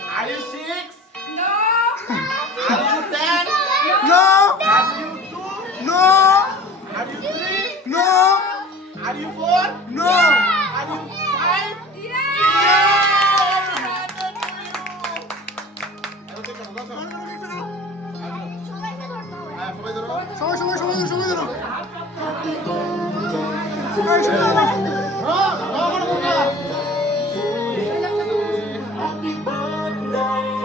Are you six? No. Are you ten? No. Are you two? No. Are you three? No. Are you four? No. Are you five? সবাই সবাই সবাই সবাই ধরো সবাই সবাই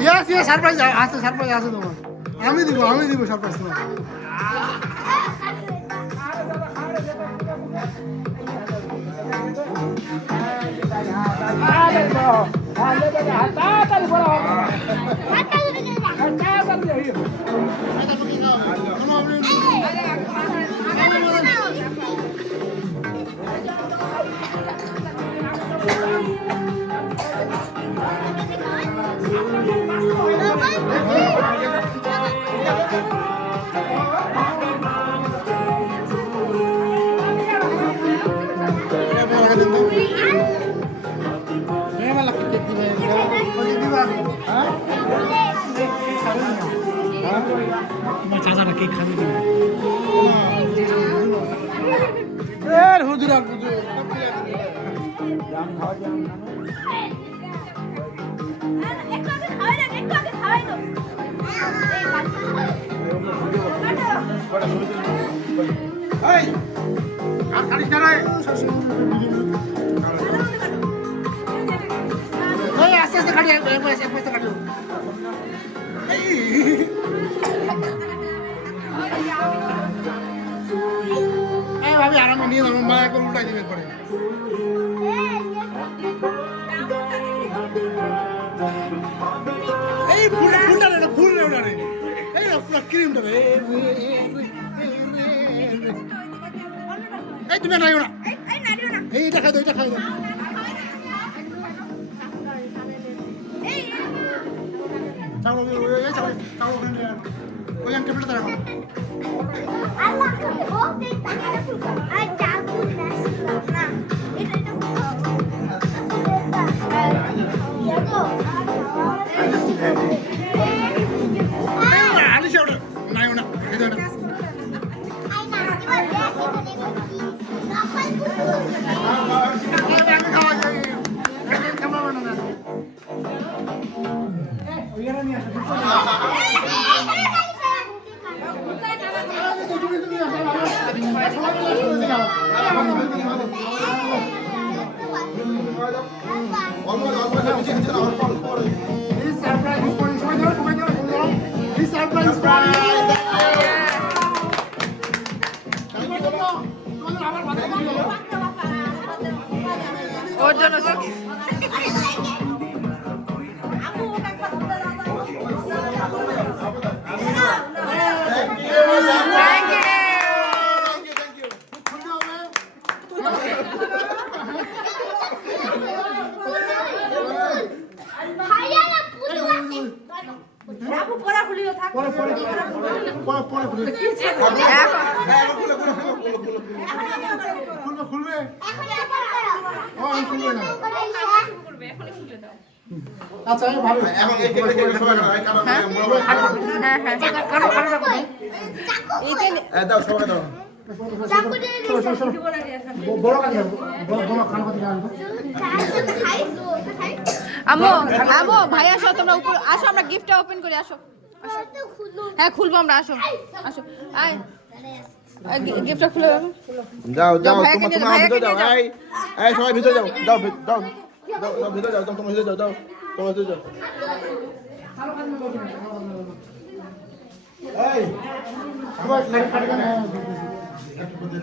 Yes yes surprise আছে surprise আছে তোমার। আমি দিব আমি দিব সারপ্রাইজ তোমার। মেয়েমালা চাচারা কেক খাবে হুজুর আর হুজুর এই আর খালি চালাই ভাবি আরামে নিয়ে যাব মা একবার উল্টাই দিবে পরে এই ফুল ফুলটা রে ফুল রে ওটা রে এই পুরো ক্রিমটা রে এই তুমি নাই না এই এটা খাই দাও এটা খাই দাও চাউল চাউল চাউল ওই টেবিলটা রাখো Yeah. খুলবে হ্যাঁ, না আচ্ছা আমি ভালো এখন এই কেটে কেটে সবাই খাও, এই কাটো, এই বড় বড় কাটো। হ্যাঁ হ্যাঁ কাটো কাটো রাখো এই দাও, সবাই দাও। আমো আমো ভাই আসো তোমরা উপর আসো আমরা গিফটটা ওপেন করি আসো। হ্যাঁ খুলবো আমরা আসো আসো। আয়। গিফটটা খুলে দাও। যাও তোমার তোমার ভিতরে যাও এই এই সবাই ভিতরে যাও যাও যাও যাও ভিতরে যাও তোমার ভিতরে যাও যাও তোমার ভিতরে যাও। এই সবাই খাট খাট একটু প্রতি